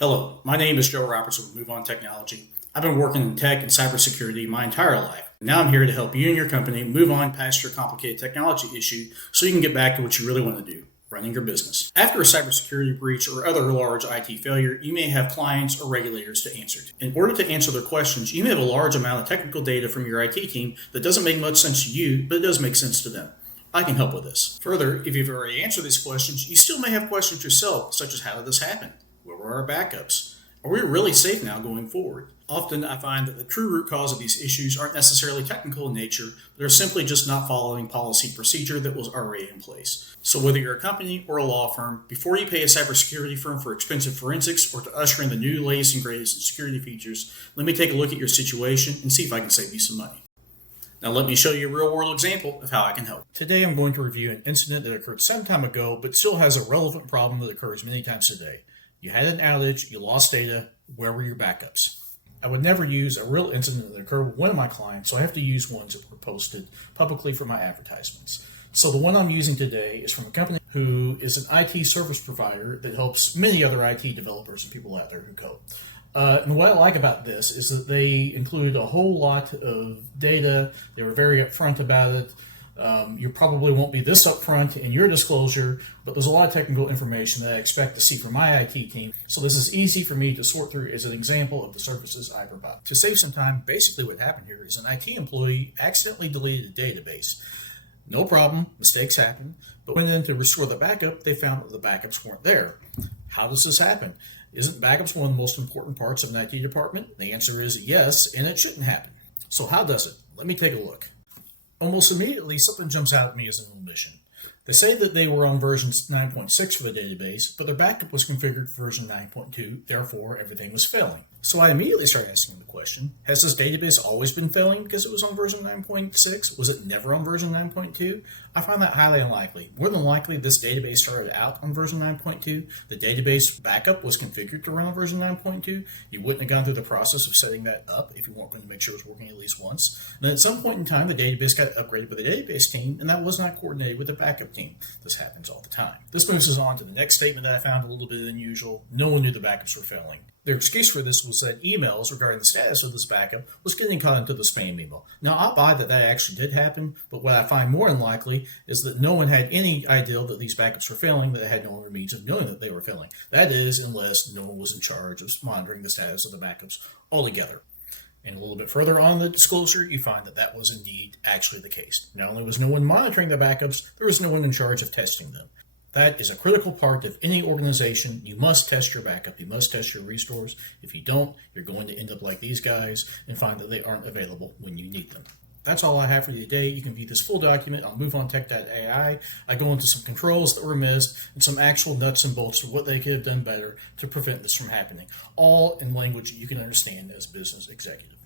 Hello, my name is Joe Robertson with Move On Technology. I've been working in tech and cybersecurity my entire life. Now I'm here to help you and your company move on past your complicated technology issue so you can get back to what you really want to do, running your business. After a cybersecurity breach or other large IT failure, you may have clients or regulators to answer to. In order to answer their questions, you may have a large amount of technical data from your IT team that doesn't make much sense to you, but it does make sense to them. I can help with this. Further, if you've already answered these questions, you still may have questions yourself, such as how did this happen? Where were our backups? Are we really safe now going forward? Often I find that the true root cause of these issues aren't necessarily technical in nature, but they're simply just not following policy and procedure that was already in place. So whether you're a company or a law firm, before you pay a cybersecurity firm for expensive forensics or to usher in the new latest and greatest in security features, let me take a look at your situation and see if I can save you some money. Now let me show you a real-world example of how I can help. Today I'm going to review an incident that occurred some time ago, but still has a relevant problem that occurs many times today. You had an outage, you lost data, where were your backups? I would never use a real incident that occurred with one of my clients, so I have to use ones that were posted publicly for my advertisements. So the one I'm using today is from a company who is an IT service provider that helps many other IT developers and people out there who code. And what I like about this is that they include a whole lot of data. They were very upfront about it. You probably won't be this upfront in your disclosure, but there's a lot of technical information that I expect to see from my IT team. So this is easy for me to sort through as an example of the services I provide. To save some time, basically what happened here is an IT employee accidentally deleted a database. No problem, mistakes happen, but when then to restore the backup, they found that the backups weren't there. How does this happen? Isn't backups one of the most important parts of an IT department? The answer is yes, and it shouldn't happen. So how does it? Let me take a look. Almost immediately, something jumps out at me as an omission. They say that they were on version 9.6 for the database, but their backup was configured for version 9.2, therefore everything was failing. So I immediately started asking the question, has this database always been failing because it was on version 9.6? Was it never on version 9.2? I find that highly unlikely. More than likely, this database started out on version 9.2. The database backup was configured to run on version 9.2. You wouldn't have gone through the process of setting that up if you weren't going to make sure it was working at least once. And then at some point in time, the database got upgraded by the database team, and that was not coordinated with the backup team. This happens all the time. This moves us on to the next statement that I found a little bit unusual. No one knew the backups were failing. Their excuse for this was that emails regarding the status of this backup was getting caught into the spam email. Now, I buy that that actually did happen, but what I find more unlikely is that no one had any idea that these backups were failing, that they had no other means of knowing that they were failing. That is, unless no one was in charge of monitoring the status of the backups altogether. And a little bit further on the disclosure, you find that that was indeed actually the case. Not only was no one monitoring the backups, there was no one in charge of testing them. That is a critical part of any organization. You must test your backup. You must test your restores. If you don't, you're going to end up like these guys and find that they aren't available when you need them. That's all I have for you today. You can view this full document on MoveOnTech.ai. I go into some controls that were missed and some actual nuts and bolts of what they could have done better to prevent this from happening, all in language you can understand as a business executive.